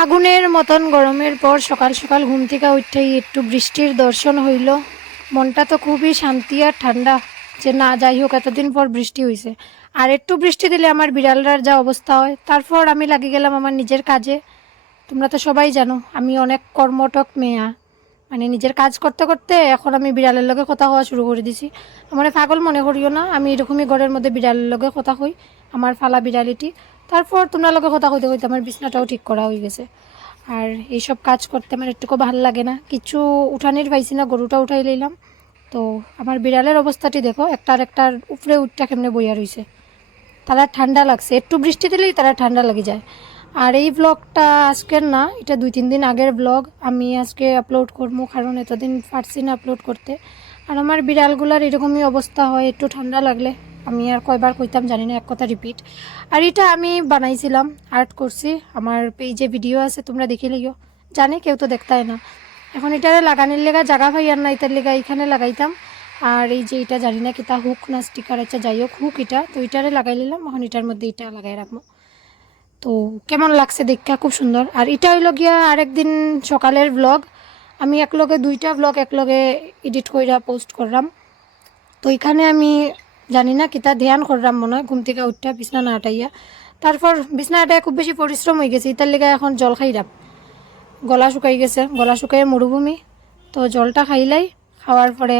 আগুনের মতন গরমের পর সকাল সকাল ঘুম থেকে উঠেই একটু বৃষ্টির দর্শন হইল। মনটা তো খুবই শান্তি আর ঠান্ডা যে না, যাই হোক, এতদিন পর বৃষ্টি হয়েছে আর একটু বৃষ্টি দিলে আমার বিড়ালরার যা অবস্থা হয়, তারপর আমি লাগে গেলাম আমার নিজের কাজে। তোমরা তো সবাই জানো, আমি অনেক কর্মটক মেয়া। মানে নিজের কাজ করতে করতে এখন আমি বিড়ালের লগে কথা হওয়া শুরু করে দিছি। আমার পাগল মনে করিও না, আমি এরকমই ঘরের মধ্যে বিড়ালের লগে কথা হই আমার ফালা বিড়ালিটি। তারপর তোমরা লগে কথা হইতে হইতে আমার বিছনাটাও ঠিক করা হয়ে গেছে। আর এইসব কাজ করতে আমার একটুকু ভালো লাগে না, কিছু উঠানির পাইছি না, গরুটা উঠাই লইলাম। তো আমার বিড়ালের অবস্থাটি দেখো একটার একটার উপরে উঠটা কেমনে বইয়া রইছে। তারা ঠান্ডা লাগছে, একটু বৃষ্টি দিলেই তারা ঠান্ডা লেগে যায়। আর এই ব্লগটা আজকের না, এটা দুই, তিন দিন আগের ব্লগ আমি আজকে আপলোড করব, কারণ এতদিন পারছি না আপলোড করতে। আর আমার বিড়ালগুলার এরকমই অবস্থা হয়, একটু ঠান্ডা লাগলে। আমি আর কয়বার কইতাম জানি না, এক কথা রিপিট আর এটা আমি বানাইছিলাম আর্ট করছি। আমার পেজে ভিডিও আছে, তোমরা দেখে লিও। জানে কেউ তো দেখতাই না। এখন এটারে লাগানোর লেগা জাগা পাই আর না, এটার লেগা এখানে লাগাইতাম। আর এই যে এটা জানি না কি তা হুক না স্টিকার আচ্ছা যাই হোক হুক এটা। তো এটারে লাগাই নিলাম, এখন এটার মধ্যে এটা লাগাই রাখব। তো কেমন লাগছে দেখা? খুব সুন্দর। আর এটা হইল গিয়া আরেকদিন সকালের ব্লগ আমি একলগে দুইটা ব্লগ একলগে এডিট কইরা পোস্ট করলাম। তো এখানে আমি জানি না কিতা ধ্যান করলাম মনে হয়, ঘুম থেকে উঠটা বিছনা না আটাইয়া তারপর বিছনা আটাই খুব বেশি পরিশ্রম হয়ে গেছে। ইতার লেগে এখন জল খাইলাম গলা শুকাই গেছে। গলা শুকাই মরুভূমি। তো জলটা খাইলাই। খাওয়ার পরে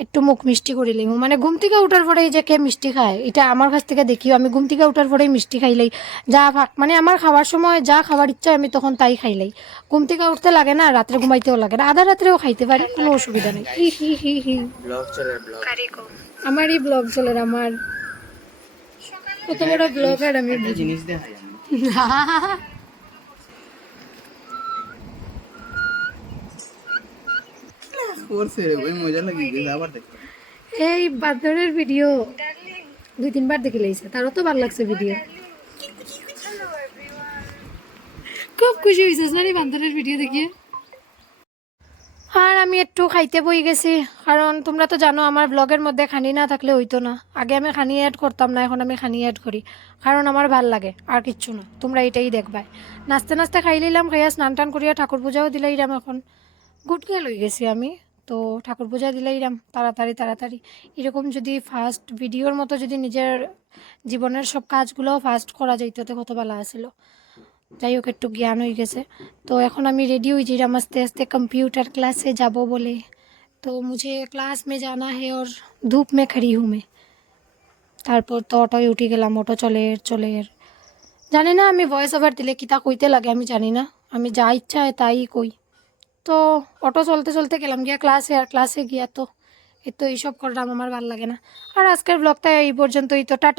একটু মুখ মিষ্টি করিলাই মানে ঘুম থেকে উঠার পরেই যে কে মিষ্টি খায় এটা আমার কাছ থেকে দেখিও। আমি ঘুম থেকে উঠার পরেই মিষ্টি খাইলাই যা ভাগ মানে আমার খাওয়ার সময় যা খাবার ইচ্ছা আমি তখন তাই খাইলাই ঘুম থেকে উঠতে লাগে না রাত্রে ঘুমাইতেও লাগে না। আধা রাত্রেও খাইতে পারি কোনো অসুবিধা নেই। হি হি আমারই ব্লগ চলে আমার। কত বড় ব্লগার আমি জিনিস দেখাই করছে ওই মজা লাগে গেছে আবার দেখো। এই বাদরের ভিডিও দুই, তিনবার দেখে লাইছে, তারও তো ভালো লাগছে ভিডিও খুব খুশি হয়েছিস না রে বান্দরের ভিডিও দেখিয়ে আর আমি একটু খাইতে বই গেছি, কারণ তোমরা তো জানো আমার ব্লগের মধ্যে খানি না থাকলে হইতো না। আগে আমি খানি অ্যাড করতাম না, এখন আমি খানি অ্যাড করি, কারণ আমার ভালো লাগে, আর কিচ্ছু না, তোমরা এটাই দেখবাই। নাচতে নাচতে খাই নিলাম খাইয়া স্নান টান করিয়া ঠাকুর পূজাও দিলাইরাম এখন। গেল হয়ে গেছি আমি। তো ঠাকুর পূজা দিলাইরাম তাড়াতাড়ি তাড়াতাড়ি এরকম যদি ফার্স্ট ভিডিওর মতো যদি নিজের জীবনের সব কাজগুলোও ফার্স্ট করা যাইতো তো কত ভালো আসিল যাই হোক একটু জ্ঞান হয়ে গেছে তো এখন আমি রেডি হয়েছিলাম আস্তে আস্তে कंप्यूटर क्लासे যাব বলে তো মুঝে ক্লাস মে জানা হে ওর ধূপ মে খড়ি হুঁ মে তারপর তো অটোয় উঠে গেলাম অটো চলে এর চলে এর জানি না আমি ভয়েস ওভার দিলে কিতা কইতে লাগে আমি জানি না আমি যা ইচ্ছা হয় তাই কই তো অটো চলতে চলতে গেলাম গিয়া ক্লাসে আর ক্লাসে গিয়া তো, এই তো এইসব করলাম আমার ভালো লাগে না। আর আজকের ব্লগটা এই পর্যন্তই, তো টাটা